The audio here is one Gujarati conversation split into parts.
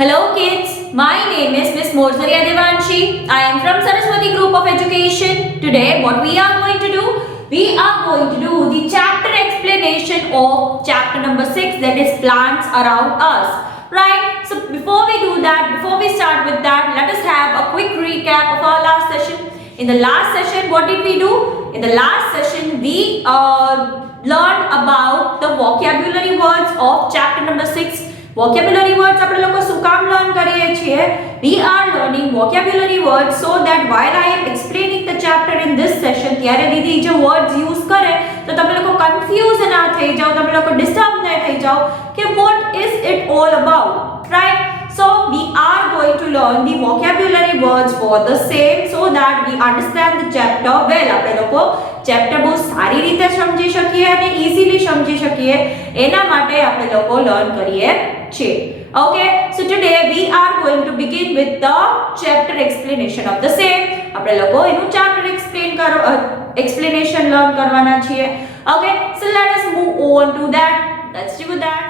Hello kids, my name is Miss Morzariya Devanshi. I am from Saraswati Group of Education. Today what we are going to do? We are going to do the chapter explanation of chapter number 6, that is plants around us. Right? So before we do that, before we start with that, let us have a quick recap of our last session. In the last session, what did we do? In the last session, we learned about the vocabulary words of chapter number 6. Vocabulary words આપણે લોકો શું કામ લર્ન કરીએ છીએ? We are learning vocabulary words so that while I am explaining the chapter in this session, ત્યારે દીદી જે words use કરે તો તમે લોકો confuse ના થઈ જાઓ, તમે લોકો disturb ના થઈ જાઓ કે what is it all about, right? So we are going to learn the vocabulary words for the same so that we understand the chapter well. આપણે લોકો ચેપ્ટર બહુ સારી રીતે સમજી શકીએ અને ઈઝીલી સમજી શકીએ એના માટે આપણે લોકો લર્ન કરીએ છીએ. Okay, so today we are going to begin with the chapter explanation of the same. આપણે લોકો એનું chapter explanation learn કરવાના છીએ. Okay, so let us move on to that. Let's do that.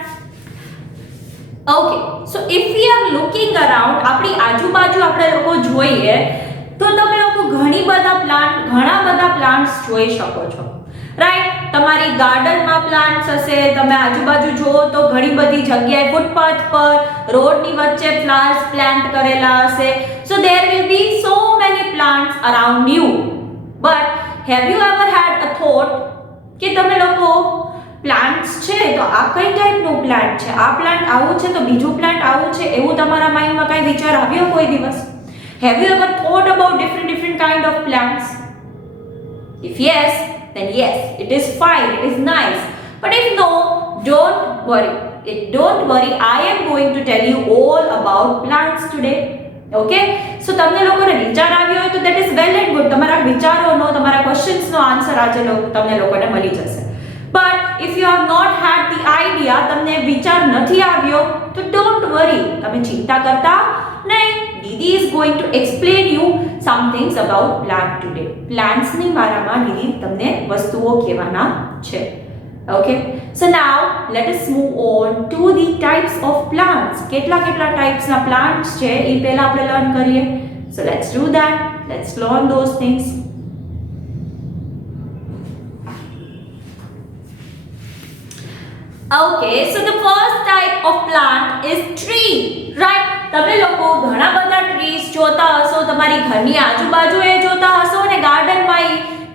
Okay, so if we are looking around, આપણી આજુબાજુ આપણે લોકો જોઈએ તો તમે લોકો ઘણા બધા પ્લાન્ટ્સ જોઈ શકો છો, રાઈટ? તમારી ગાર્ડનમાં પ્લાન્ટ્સ હશે, તમે આજુબાજુ જુઓ તો ઘણી બધી જગ્યાએ ફૂટપાથ પર રોડની વચ્ચે ફ્લાવર્સ પ્લાન્ટ કરેલા હશે. સો there will be so many plants around you, but have you ever had a thought કે તમે લોકો પ્લાન્ટ્સ છે તો આ કઈ ટાઈપનું પ્લાન્ટ છે, આ પ્લાન્ટ આવું છે તો બીજું પ્લાન્ટ આવું છે, એવું તમારા માઇન્ડમાં કઈ વિચાર આવ્યો કોઈ દિવસ? Have you ever thought about different kind of plants? If yes, then yes, it is fine, it is nice. But if no, don't worry. Don't worry, I am going to tell you all about plants today. Okay? So તમને લોકોને વિચાર આવ્યો હોય તો that is well and good. તમારા વિચારોનો, તમારા ક્વેશ્ચન્સનો આન્સર આજે તમને લોકોને મળી જશે. But if you have not had the idea, તમને વિચાર નથી આવ્યો તો don't worry. તમે ચિંતા કરતા નહીં. Didi is going to explain you some things about plant today. Plants ની બારામાં દીદી તમને વસ્તુઓ કહેવાના છે. Okay, so now let us move on to the types of plants. કેટલા types ના plants છે એ પહેલા આપણે learn કરીએ. So let's do that. Let's learn those things. Okay, so the first type of plant is tree, right? તમે લોકો ઘણા બધા ટ્રીઝ જોતા હશો, તમારી ઘરની આજુબાજુએ જોતા હશો અને ગાર્ડનમાં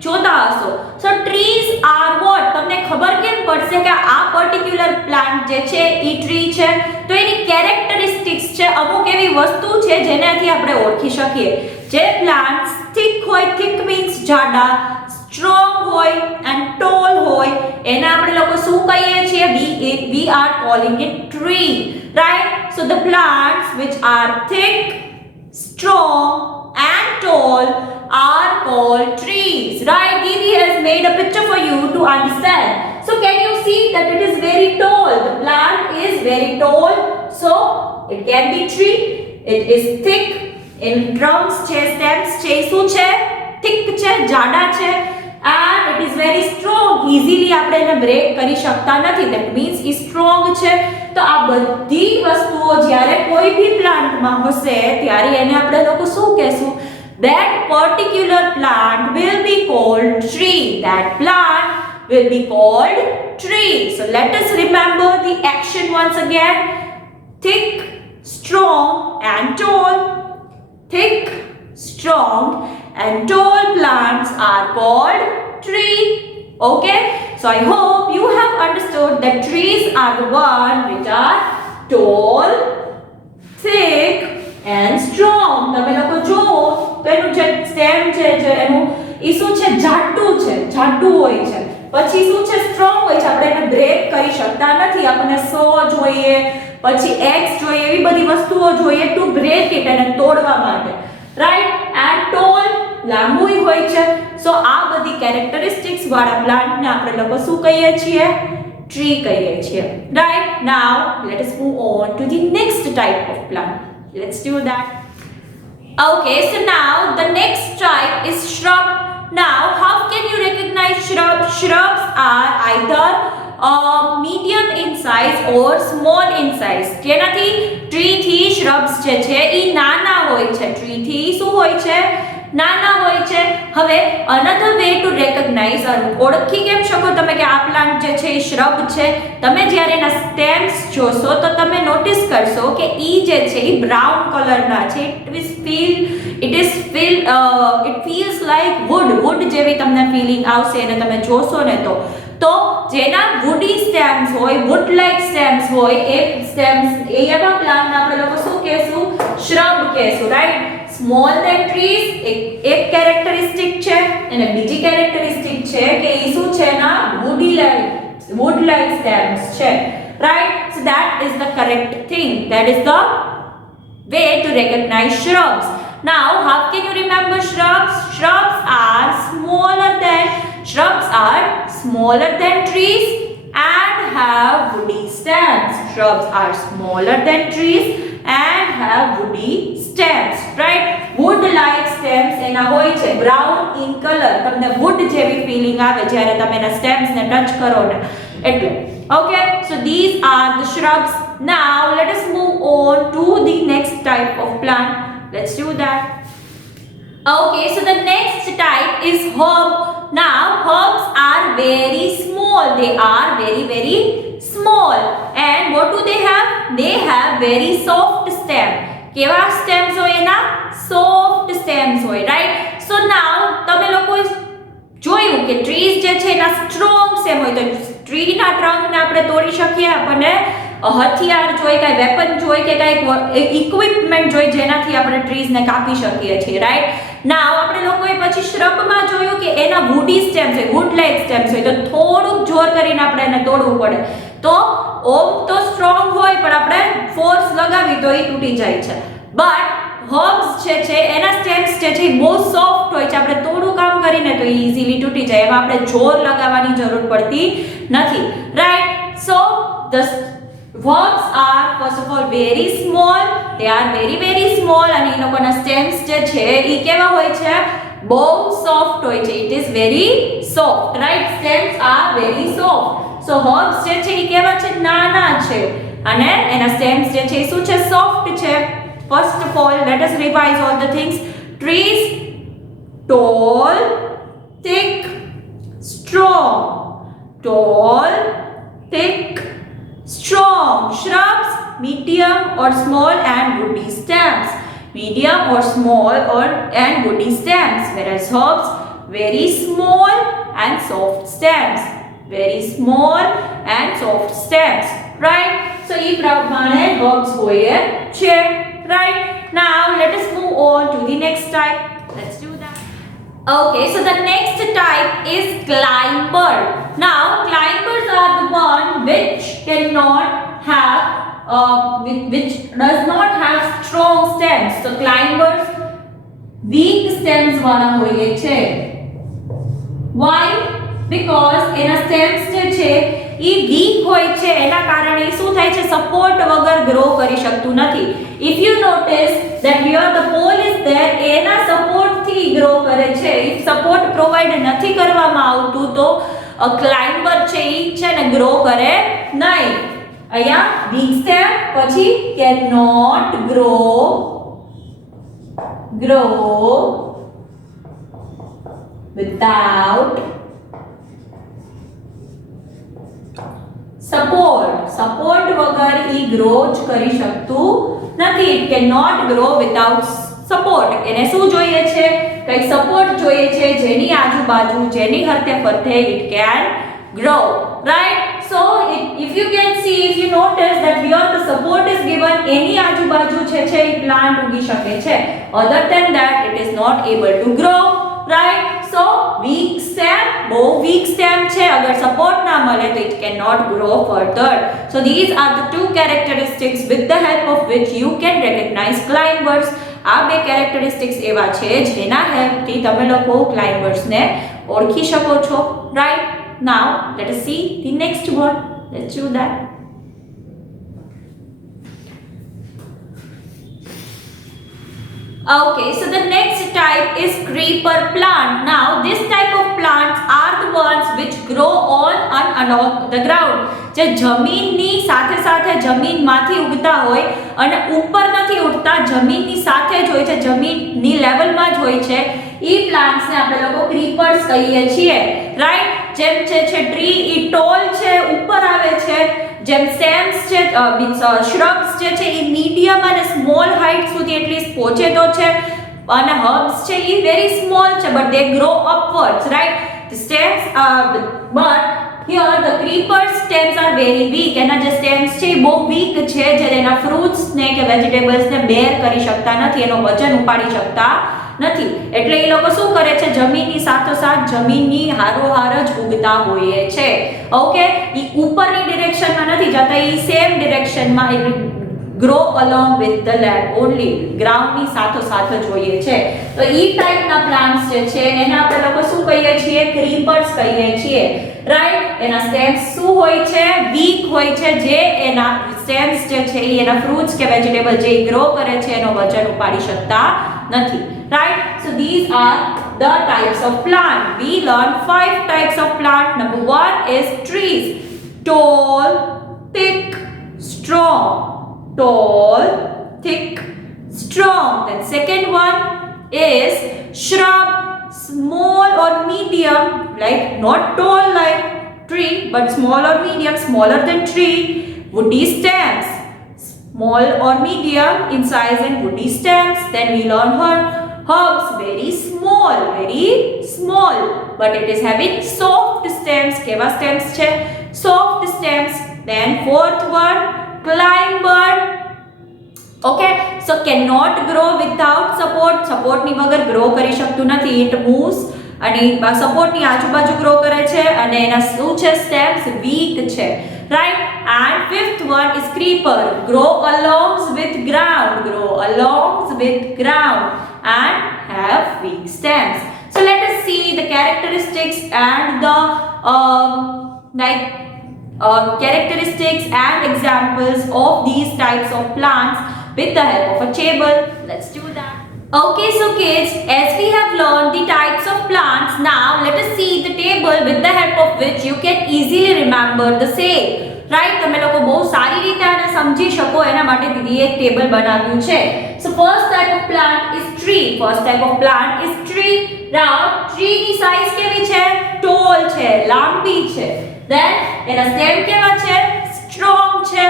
જોતા હશો. સો ટ્રીઝ આર વોટ? તમને ખબર કેમ પડશે કે આ પર્ટિક્યુલર પ્લાન્ટ જે છે ઈ ટ્રી છે? તો એની કેરેક્ટરિસ્ટિક્સ છે, અમુક એવી વસ્તુ છે જેનાથી આપણે ઓળખી શકીએ. જે પ્લાન્ટ્સ થિક હોય, થિક મીન્સ જાડા, સ્ટ્રોંગ હોય એન્ડ ટોલ હોય, એને આપણે લોકો શું કહીએ છીએ? We are calling it tree, right? So the plants which are thick, strong and tall are called trees, right? Didi has made a picture for you to understand. So can you see that it is very tall? The plant is very tall, so it can be tree. It is thick in trunks છે, stems છે, શું છે? thick છે, જાડા છે, and it is very strong. easily આપણે એને બ્રેક કરી શકતા નથી. that means એ strong છે. તો આ બધી વસ્તુઓ જ્યારે કોઈ બી પ્લાન્ટમાં હશે ત્યારે એને આપણે લોકો શું કહેશું? that particular plant will be called tree. That plant will be called tree. So let us remember the action once again. Thick, strong and tall. Thick, strong and tall plants are called tree. Okay, so I hope you have understood that trees are the one which are tall, thick and strong. તમે લોકો જો તો એનું જે સ્ટેમ છે, જે એનું ઈ શું છે? જાડું છે, જાડું હોય છે. પછી શું છે? સ્ટ્રોંગ હોય છે. આપણે એને બ્રેક કરી શકતા નથી. આપણને સો જોઈએ, પછી એક્સ જોઈએ, એવી બધી વસ્તુઓ જોઈએ ટુ બ્રેક ઇટ, એને તોડવા માટે, રાઈટ? એન્ડ ટોલ, લાંબુ હોય છે. સો આ બધી કેરેક્ટરિસ્ટિક્સ વાળા પ્લાન્ટને આપણે લોકો શું કહીએ છીએ? ટ્રી કહીએ છીએ, right? Now let us move on to the next type of plant. Let's do that. Okay, so now the next type is shrub. Now how can you recognize shrubs? Shrubs are either medium in size or small in size. જેનાથી ટ્રી થી shrubs જે છે ઈ નાના હોય છે. ટ્રી થી શું હોય છે? નાના હોય છે. હવે another way to recognize, ઓળખી કેમ શકો તમે કે આ પ્લાન્ટ જે છે એ shrub છે? તમે જ્યારે એના સ્ટેમ્સ જોશો તો તમે નોટિસ કરશો કે ઈ જે છે એ બ્રાઉન કલરના છે. it feels like wood જેવી તમને ફીલિંગ આવશે અને તમે જોશો ને તો જેના woody stems હોય, wood like stems હોય, એ stems એવા પ્લાન્ટ આપણે લોકો શું કહેશું? shrub કહેશું, રાઈટ? સ્મોલ ધેન ટ્રીઝ એક કેરેક્ટરિસ્ટિક છે અને બીજી કેરેક્ટરિસ્ટિક છે કે એ શું છે ના wood like stems છે, right? So that is the correct thing, that is the way to recognize shrubs. Now how can you remember shrubs? Shrubs are smaller than trees and have woody stems. Shrubs are smaller than trees and have woody stems, right? Wood like stems એના હોય છે brown in color. તમને wood જેવી ફીલિંગ આવે જ્યારે તમે એના stems ને ટચ કરો ને એટલે. Okay, so these are the shrubs. Now let us move on to the next type of plant. Let's do that. Okay, so the next type is herb. Now herbs are very small. They are very small. And what do they have? They have very soft stem. કેવા stems હોય એના? soft stems હોય, right? So now તમે લોકો જોયું કે ટ્રીઝ જે છે એના સ્ટ્રોંગ સ્ટેમ હોય, તો ટ્રીના ટ્રંકને આપણે તોડી શકીએ, આપણને હથિયાર જોઈએ, કાંઈ વેપન જોઈએ કે કાંઈ ઇક્વિપમેન્ટ જોઈએ જેનાથી આપણે ટ્રીઝને કાપી શકીએ છીએ, રાઈટ? નાવ આપણે લોકોએ પછી શ્રબમાં જોયું કે એના વુડી સ્ટેમ્સ હોય, વુડ લાઇક સ્ટેમ્સ હોય, તો થોડુંક જોર કરીને આપણે એને તોડવું પડે. તો ઓમ તો સ્ટ્રોંગ હોય પણ આપણે ફોર્સ લગાવી તો એ તૂટી જાય છે. બટ હર્બ્સ છે એના સ્ટેમ્સ જે છે બહુ સોફ્ટ હોય છે, આપણે થોડું કામ કરીને તો ઇઝીલી તૂટી જાય, એમાં આપણે જોર લગાવવાની જરૂર પડતી નથી, right? So the herbs are first of all very small. They are very small અને એ લોકોના સ્ટેમ્સ જે છે એ કેવા હોય છે? બહુ સોફ્ટ હોય છે. It is very soft, right? Stems are very soft. So herbs જે છે એ કેવા છે? નાના છે અને એના સ્ટેમ્સ જે છે એ શું છે? સોફ્ટ છે. First of all, let us revise all the things. Trees, tall, thick, strong. Tall, thick, strong. Shrubs, medium or small and woody stems. Medium or small and woody stems. Whereas herbs, very small and soft stems. Very small and soft stems. Right? So, this પ્રમાણે herbs હોઈએ છે. Right? Now, let us move on to the next type. Let's do that. Okay, so the next type is climber. Now, climbers are the one which cannot have, which does not have strong stems. So, climbers weak stems वाला होइए छे. Why? Because એના stems જે છે એ વીક હોય છે, એના કારણે શું થાય છે? સપોર્ટ વગર ગ્રો કરી શકતું નથી. If you notice that here the pole is there, એના સપોર્ટ થી ગ્રો કરે છે. If સપોર્ટ પ્રોવાઇડ નથી કરવામાં આવતું તો ક્લાઇમ્બર છે ઈ છે ને ગ્રો કરે નહીં. અહીંયા વીક સ્ટેમ, પછી cannot grow without સપોર્ટ વગર ઈ ગ્રો જ કરી શકતું નથી. It cannot grow without support. એને શું જોઈએ છે? કંઈક સપોર્ટ જોઈએ છે જેની આજુબાજુ, જેની હરતે ફરતે it can grow, right? So if you can see, if you notice that here the support is given, એની આજુબાજુ છે એ પ્લાન્ટ ઉગી શકે છે. Other than that it is not able to grow, right? So weak stem, બહુ weak stem છે, અગર સપોર્ટ ના મળે તો it cannot grow further. So these are the two characteristics with the help of which you can recognize climbers. આ બે characteristics એવા છે જેના હેલ્પથી તમે લોકો climbers ને ઓળખી શકો છો, right? Now let us see the next one. Let's do that. Okay, so the next type is creeper plant. Now, this type of plants are the ones which grow on along the ground. જે જમીનની સાથે સાથે જમીનમાંથી ઉગતા હોય અને ઉપર નથી ઉગતા, જમીનની સાથે જ હોય છે, જમીનની લેવલમાં જ હોય છે, ઈ પ્લાન્ટ્સને આપણે લોકો ક્રીપર્સ કહીએ છીએ, રાઈટ. જેમ છે ટ્રી, ઈ ટોલ છે, ઉપર આવે છે. જેમ સ્ટેમ્સ છે શ્રબ્સ જે છે ઈ મીડિયમ અને સ્મોલ હાઈટ સુધી એટલીસ્ટ પહોંચે તો છે, અને હર્બ્સ છે ઈ વેરી સ્મોલ છે but they grow upwards, right. The stems but here the creeper stems are very weak. એના જે stems છે એ બહુ વીક છે, જે એના ફ્રૂટ્સ ને કે વેજીટેબલ્સ ને બેર કરી શકતા નથી, એનો વજન ઉપાડી શકતા નથી. એટલે એ લોકો શું કરે છે, જમીનની સાથોસાથ જમીનની હારોહાર જ ઉગતા હોય છે. ઓકે, ઈ ઉપરની ડિરેક્શનમાં નથી જતા, ઈ સેમ ડિરેક્શનમાં grow along with the land only, ગ્રાઉન્ડની સાથોસાથ જ હોય છે. તો ઈ ટાઈપના પ્લાન્ટ્સ જે છે એને આપણે લોકો શું કહીએ છીએ, ક્રીપર્સ કહીએ છીએ, રાઈટ. એના સ્ટેમ્સ શું હોય છે, વીક હોય છે, જે એના સ્ટેમ્સ જે છે એના ફ્રૂટ્સ કે વેજીટેબલ જે ગ્રો કરે છે એનો વજન ઉપાડી શકતા નથી, right. So these are the types of plant. We learned 5 types of plant. Number 1 is trees, tall, thick, strong. Tall, thick, strong. Then second one is shrub, small or medium, like not tall like tree but small or medium, smaller than tree. Woody stems, small or medium in size and woody stems. Then we learn herbs, very small but it is having soft stems. Keva stems che, soft stems. Then fourth one, climber. Okay, so cannot grow without support ની વગર ગ્રો કરી શકતું નથી. It moves અને સપોર્ટ ની આજુબાજુ ગ્રો કરે છે અને એના શું છે, સ્ટેમ્સ વીક છે, right. And fifth one is creeper, grow along with ground and have weak stems. So let us see the characteristics and the characteristics and examples of these types of plants with the help of a table. Let's do that. Okay, so kids, as we have learned the types of plants, now let us see the table with the help of which you can easily remember the same. Right, તમે લોકો બહુ સારી રીતે આને સમજી શકો એના માટે દીદી એક ટેબલ બનાવ્યું છે. So first type of plant is tree. Now tree ની સાઈઝ કેવી છે, tall છે, લાંબી છે. Then એના સ્ટેમ કેવા છે, strong છે,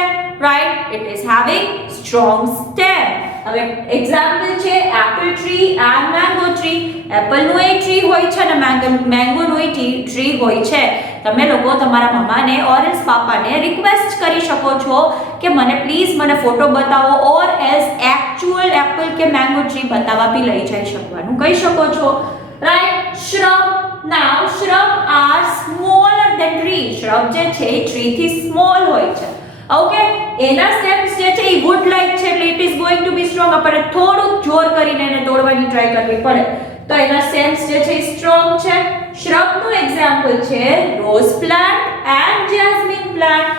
right. It is having strong stem. હવે એક્ઝામ્પલ છે apple tree and mango tree. Apple નું એક ટ્રી હોય છે અને મેંગો નું ટ્રી હોય છે. તમે લોકો તમારા મમ્માને ઓર એલ્સ પાપાને રિક્વેસ્ટ કરી શકો છો કે મને પ્લીઝ મને ફોટો બતાવો, ઓર એલ્સ એક્ચ્યુઅલ એપલ કે મેંગો ટ્રી બતાવવા બી લઈ જઈ શકવાનું કહી શકો છો, right. shrub, now shrub are smaller than tree. shrub જે છે એ ટ્રી થી સ્મોલ હોય છે, ઓકે. એના સ્ટેમ્સ જે છે એ વુડ લાઈક છે એટલે it is going to be strong. આપણે થોડુંક જોર કરીને એને તોડવાની ટ્રાય કરવી પડે તો એના સ્ટેમ્સ જે છે એ સ્ટ્રોંગ છે. shrub નું એક્ઝામ્પલ છે rose plant and jasmine plant.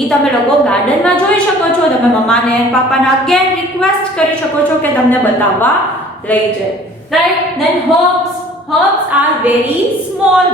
ઈ તમે લોકો ગાર્ડનમાં જોઈ શકો છો. તમે મમ્માને પાપાને અગેન રિક્વેસ્ટ કરી શકો છો કે તમને બતાવવા લઈ જાય, right. Then herbs are very small,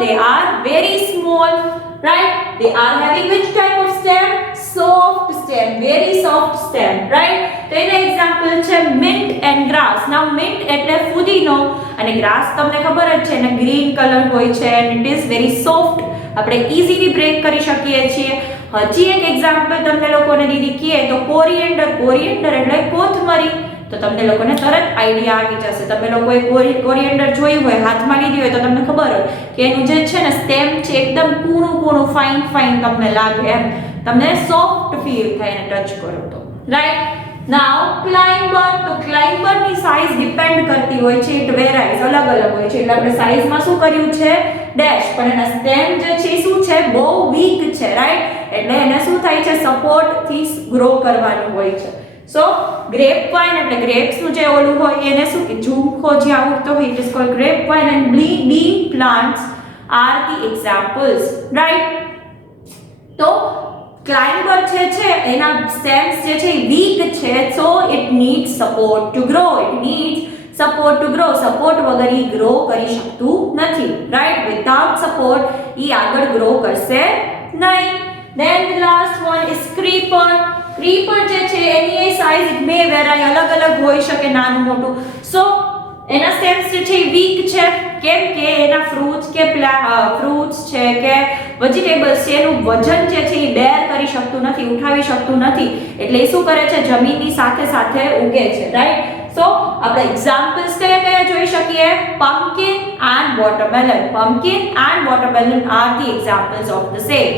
right. They are having which type of stem, soft stem, very soft stem, right. તો એના એક્ઝામ્પલ છે mint and grass. now mint એટલે ફુદીનો અને grass તમને ખબર જ છે એને ગ્રીન કલર હોય છે and it is very soft. આપણે ઈઝીલી બ્રેક કરી શકીએ છીએ. હજી એક એક્ઝામ્પલ તમને લોકોને દીદી કહે તો કોરિએન્ડર એટલે કોથમરી. તો તમને લોકોને તરત આઈડિયા આવી જશે. તમે લોકોએ કોરિએન્ડર જોયું હોય, હાથમાં લીધી હોય તો તમને ખબર હોય કે એનું જે છે ને સ્ટેમ છે એકદમ કૂણું ફાઇન તમને લાગે, એમ તમને સોફ્ટ ફીલ થાય એને ટચ કરો તો, રાઈટ. નાઉ ક્લાઇમ્બર. તો ક્લાઇમ્બરની સાઈઝ ડિપેન્ડ કરતી હોય છે, ઇટ વેરાઇઝ, અલગ હોય છે. એટલે આપણે સાઈઝમાં શું કર્યું છે, ડેશ. પણ એના સ્ટેમ જે છે શું છે, બહુ વીક છે, રાઈટ. એટલે એને શું થાય છે, સપોર્ટ થી ગ્રો કરવાનું હોય છે. So grapevine એટલે grapes નું જે ઓલું હોય એને શું કે ઝુમખો જે આવતો હોય, it is called grapevine and bean plants are the examples, right. તો climber છે એના stems જે છે weak છે, so it needs support to grow. Support વગર ઈ ગ્રો કરી શકતું નથી, રાઈટ. વિધાઉટ સપોર્ટ ઈ આગળ ગ્રો કરશે નહીં. Then the last one is creeper. Creeper જે છે એની સાઇઝ it may vary, અલગ અલગ હોઈ શકે, નાનું મોટું. સો એના સ્ટેમ્સ જે છે એ વીક છે, કેમ કે એના ફ્રૂટ્સ છે કે વેજીટેબલ્સ છે એનું વજન જે છે એ બેર કરી શકતું નથી, ઉઠાવી શકતું નથી, એટલે એ શું કરે છે, જમીનની સાથે સાથે ઉગે છે, રાઈટ. સો આપણે એક્ઝામ્પલ્સ કયા કયા જોઈ શકીએ? pumpkin and watermelon. Pumpkin and watermelon are the examples of the same,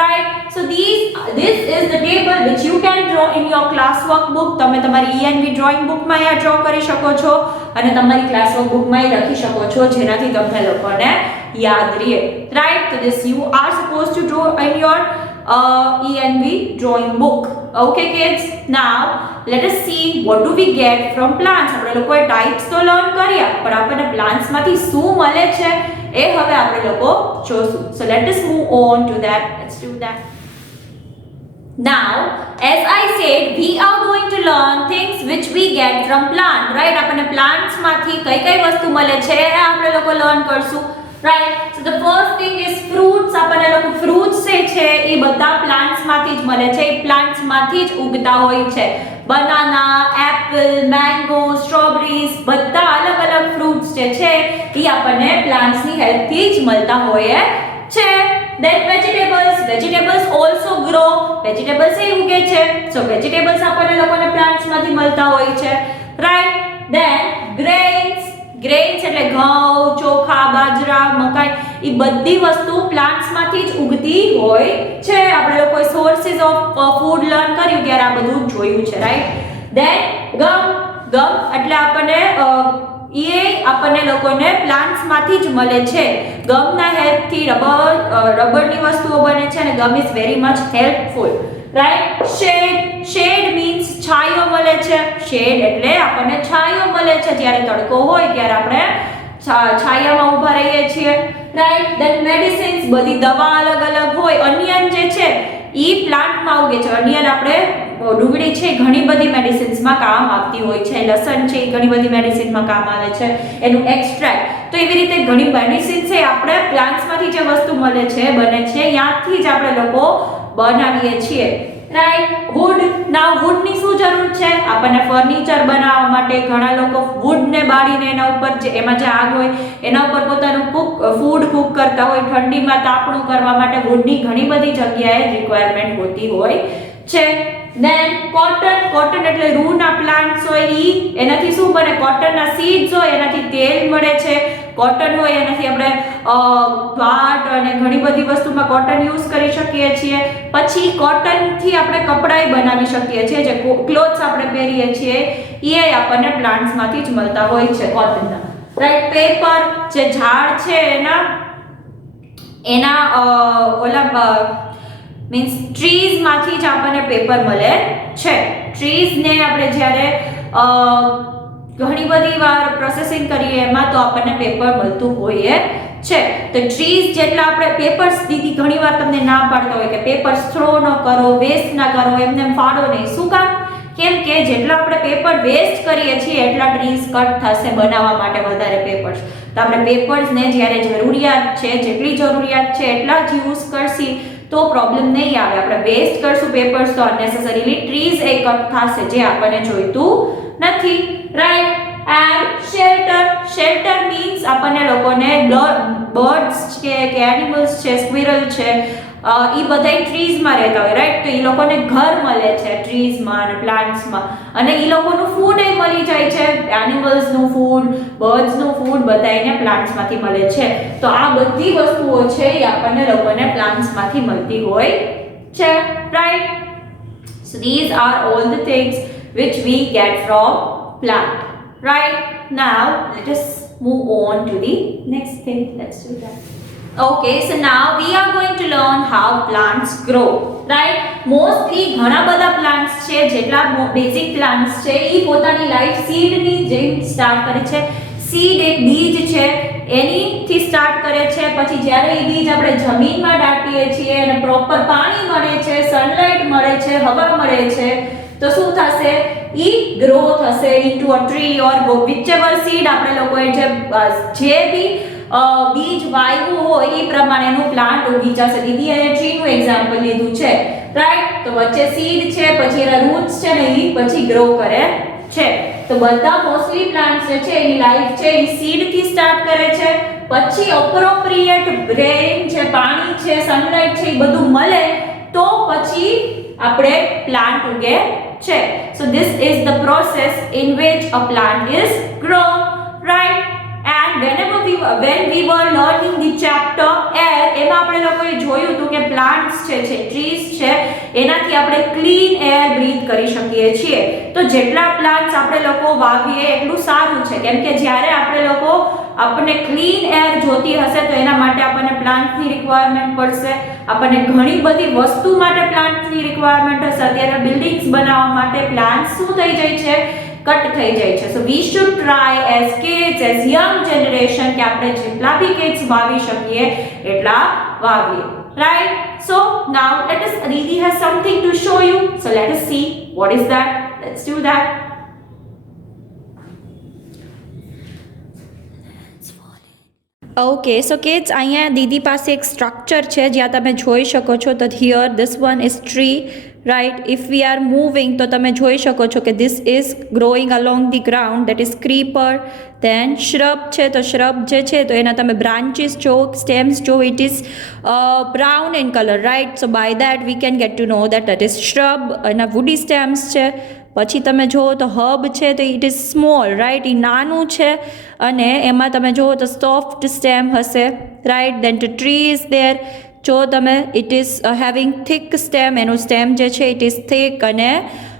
right? So this is the table which you can draw in your classwork book. તમે તમારી ENV drawing book માં આ draw કરી શકો છો અને તમારી classwork book માં લખી શકો છો, જેનાથી તમને લોકોને યાદ રહે, right? So this you are supposed to draw in your ENV drawing book. Okay kids, now let us see what do we get from plants. આપણે લોકોએ types તો learn કર્યા, પણ આપણને plants માંથી શું મળે છે એ હવે આપણે લોકો જોશું. So let us move on to that. Let's do that. Now as I said, we are going to learn things which we get from plant, right? આપણને plants માંથી કઈ કઈ વસ્તુ મળે છે એ આપણે લોકો learn કરશું, right? So the first thing is fruits. આપણને લોકો fruits છે એ બધા plants માંથી જ મળે છે, એ plants માંથી જ ઉગતા હોય છે. બનાના, એપલ, મેંગો, સ્ટ્રોબેરીઝ બધા અલગ અલગ ફ્રૂટ્સ જે છે એ આપણને પ્લાન્ટ્સ ની હેલ્પ થી જ મળતા હોય છે. Then vegetables also grow. Vegetables એ ઉગે છે, so vegetables આપણને લોકોને પ્લાન્ટ્સ માંથી મળતા હોય છે, right? Then grains એટલે ઘઉં, ચોખા, બાજરા, મકાઈ, એ બધી વસ્તુ પ્લાન્ટ્સ માંથી જ ઉગતી હોય છે. આપણે લોકોએ સોર્સિસ ઓફ ફૂડ લર્ન કર્યું ત્યારે આ બધું જોયું છે, રાઈટ. Then ગમ એટલે આપણને લોકોને પ્લાન્ટ્સ માંથી જ મળે છે. ગમના હેલ્પ થી રબરની વસ્તુઓ બને છે અને gum is very much helpful, right. Shade means છાયો મળે છે. શેડ એટલે આપણને છાયો મળે છે, જ્યારે તડકો હોય ત્યારે આપણે છાયામાં ઊભા રહીએ છીએ, રાઈટ. ધેન મેડિસિન્સ, બધી દવા અલગ અલગ હોય. અનિયન જે છે ઈ પ્લાન્ટમાં ઉગે છે. અનિયન આપણે ડુંગળી છે ઘણી બધી મેડિસિન્સમાં કામ આવતી હોય છે. લસણ છે ઘણી બધી મેડિસિનમાં કામ આવે છે, એનું એક્સ્ટ્રેક્ટ. તો એવી રીતે ઘણી મેડિસિન છે આપણે પ્લાન્ટ્સમાંથી જે વસ્તુ મળે છે બને છે, ત્યાંથી જ આપણે લોકો બનાવીએ છીએ, રાઈટ. વુડની શું જરૂર છે? આપણને ફર્નિચર બનાવવા માટે ઘણા લોકો વુડને બાળીને એના ઉપર એમાં જે આગ હોય એના ઉપર પોતાનું ફૂડ કુક કરતા હોય. ઠંડીમાં તાપણું કરવા માટે વુડની ઘણી બધી જગ્યાએ રિક્વાયરમેન્ટ હોતી હોય છે. Then cotton એટલે રૂના પ્લાન્ટ્સ હોય એનાથી શું બને? કોટનના સીડ્સ હોય એનાથી તેલ મળે છે. કોટન હોય એનાથી આપણે વાટ અને ઘણી બધી વસ્તુમાં કોટન યુઝ કરી શકીએ છીએ. પછી કોટનથી આપણે કપડાં બનાવી શકીએ છીએ, જે ક્લોથ્સ આપણે પહેરીએ છીએ એ આપણને પ્લાન્ટ્સમાંથી જ મળતા હોય છે, કોટનના, રાઈટ. પેપર જે ઝાડ છે એના મીન્સ ટ્રીઝ માંથી જ આપણને પેપર મળે છે. ટ્રીઝ ને આપણે જ્યારે ઘણી બધી વાર પ્રોસેસિંગ કરીએ એમાં તો આપણને પેપર મળતું હોય છે. તો ટ્રીઝ જેટલા આપણે પેપર્સ દીદી ઘણી વાર તમને ના પાડતા હોય કે પેપર્સ થ્રો ન કરો, વેસ્ટ ના કરો, એમને ફાડો નહીં. શું કામ? કેમ કે જેટલા આપણે પેપર વેસ્ટ કરીએ છીએ એટલા ટ્રીઝ કટ થશે બનાવવા માટે વધારે પેપર્સ. તો આપણે પેપર્સને જ્યારે જરૂરિયાત છે, જેટલી જરૂરિયાત છે એટલા જ યુઝ કરશી તો પ્રોબ્લેમ નહીં આવે. આપણે વેસ્ટ કરશું પેપર્સ તો અનનેસેસરીલી ટ્રીઝ એ કટ થશે, જે આપણને જોઈતું નથી, રાઈટ. એન્ડ શેલ્ટર મીન્સ આપણને લોકોને બર્ડ્સ છે કે એનિમલ્સ છે, સ્ક્વિરલ છે, એ બધા ટ્રીઝમાં રહેતા હોય, રાઈટ. તો એ લોકોને ઘર મળે છે ટ્રીઝમાં અને પ્લાન્ટ્સમાં, અને એ લોકોનું ફૂડ એ મળી જાય છે. એનિમલ્સનું ફૂડ, બર્ડ્સનું ફૂડ બધાને પ્લાન્ટ્સમાંથી મળે છે. તો આ બધી વસ્તુઓ છે એ આપણને લોકોને પ્લાન્ટ્સમાંથી મળતી હોય છે, right. So these are all the things which we get from plant, right? Now let us move on to the next thing. Let's do that. Okay, so now we are going to learn how plants grow, right? Mostly ઘણા બધા plants છે, જેટલા basic plants છે એ પોતાની લાઈફ સીડની જેમ સ્ટાર્ટ કરે છે. સીડ એક બીજ છે એનીથી સ્ટાર્ટ કરે છે. પછી જ્યારે એ બીજ આપણે જમીનમાં દાટીએ છીએ અને પ્રોપર પાણી મળે છે, સનલાઇટ મળે છે, હવા મળે છે, તો શું થશે? ઈ ગ્રો થશે into a tree or whichever seed આપણે લોકોએ જે બી બીજ વાયુ હોય એ પ્રમાણેનું પ્લાન્ટ ઉગી જશે. દીદી અહીંયા ટ્રીનું એક્ઝામ્પલ લીધું છે, રાઈટ? તો વચ્ચે સીડ છે, પછી એના રૂટ્સ છે ને એ પછી ગ્રો કરે છે. તો બધા મોસ્ટલી પ્લાન્ટ્સ જે છે એની લાઈફ છે એ સીડ થી સ્ટાર્ટ કરે છે, પછી અપ્રોપ્રિએટ રેન છે, પાણી છે, સનલાઇટ છે એ બધું મળે તો પછી આપણે પ્લાન્ટ ઉગે છે. So this is the process in which a plant is grown, right? And when we were learning the chapter air, એમાં આપણે લોકોએ જોયું હતું કે પ્લાન્ટ્સ છે ટ્રીઝ છે એનાથી આપણે ક્લીન એર બ્રીથ કરી શકીએ છીએ. તો જેટલા પ્લાન્ટ્સ આપણે લોકો વાવીએ એટલું સારું છે, કેમ કે જ્યારે આપણે લોકો આપણને ક્લીન એર જોતી હશે તો એના માટે આપણને પ્લાન્ટની રિક્વાયરમેન્ટ પડશે. આપણને ઘણી બધી વસ્તુ માટે પ્લાન્ટની રિક્વાયરમેન્ટ હશે. અત્યારે બિલ્ડિંગ્સ બનાવવા માટે પ્લાન્ટ શું થઈ જાય છે? કટ થઈ જાય છે. So we should try as kids, as young generation કે આપણે જેટલા બી કિડ્સ વાવી શકીએ એટલા વાવીએ, right? So now let us, Aditi has something to show you, so let us see what is that. Let's do that. Okay, so kids, અહીંયા દીદી પાસે એક સ્ટ્રક્ચર છે જ્યાં તમે જોઈ શકો છો. તો here this one is tree, right? If we are moving તો તમે જોઈ શકો છો કે this is growing along the ground, that is creeper. Then shrub છે, તો shrub જે છે તો એના તમે branches જો, stems જો, it is brown in color, right? So by that we can get to know that is shrub. એના woody stems છે. પછી તમે જુઓ તો હબ છે તો ઇટ ઇઝ સ્મોલ, રાઈટ? એ નાનું છે અને એમાં તમે જુઓ તો સોફ્ટ સ્ટેમ હશે, right? Then to tree is there. જો તમે it is having thick stem, એનું સ્ટેમ જે છે ઇટ ઇઝ થિક અને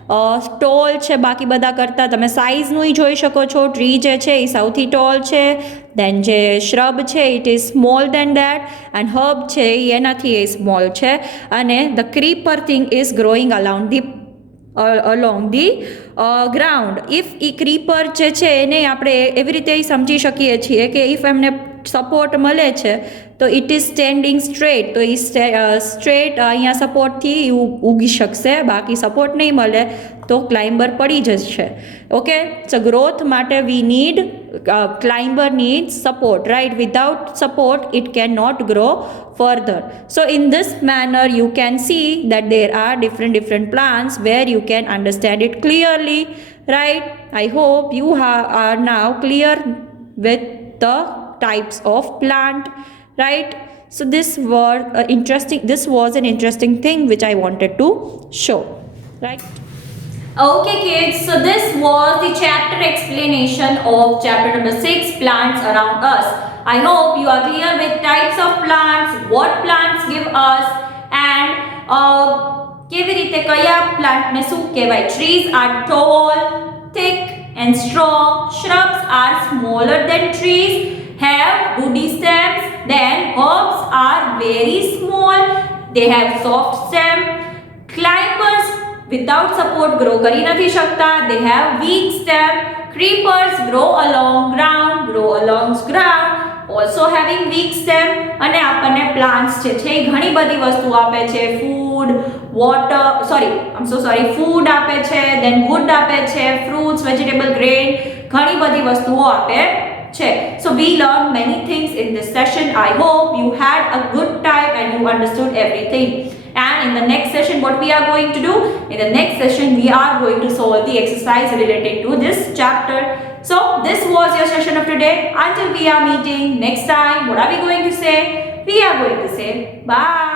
ટોલ છે બાકી બધા કરતાં. તમે સાઇઝનું જોઈ શકો છો. ટ્રી જે છે એ સૌથી ટોલ છે. દેન જે શ્રબ છે it is small than that, and herb છે એ એનાથી એ સ્મોલ છે. અને the creeper thing is growing along the ground. If એ ક્રીપર જે છે એને આપણે એવી રીતે સમજી શકીએ છીએ કે ઇફ એમને સપોર્ટ મળે છે તો ઇટ ઇઝ સ્ટેન્ડિંગ સ્ટ્રેટ, તો એ સ્ટ્રેટ અહીંયા સપોર્ટથી ઉગી શકશે. બાકી સપોર્ટ નહીં મળે તો ક્લાઇમ્બર પડી જશે. ઓકે, સો ગ્રોથ માટે we need climber needs support, right? Without support it cannot grow further. So in this manner you can see that there are different plants where you can understand it clearly, right? I hope you are now clear with the types of plant, right? So this was an interesting thing which I wanted to show, right? Okay kids, so this was the chapter explanation of chapter number 6, plants around us. I hope you are clear with types of plants, what plants give us, and કેવી રીતે કયા પ્લાન્ટને શું કહેવાય. Trees are tall, thick and strong. Shrubs are smaller than trees, have woody stems. Then herbs are very small, they have soft stem. Climbers without support grow કરી નથી શકતા, they have weak stem. Creepers grow along ground, also having weak stem. અને આપણને પ્લાન્ટ્સ છે એ ઘણી બધી વસ્તુ આપે છે. ફૂડ આપે છે, then wood આપે છે, fruits, vegetable, grain, ઘણી બધી વસ્તુઓ આપે છે. So we learned many things in this session. I hope you had a good time and you understood everything. And in the next session, what we are going to do? In the next session, we are going to solve the exercise related to this chapter. So this was your session of today. Until we are meeting next time, what are we going to say? We are going to say bye.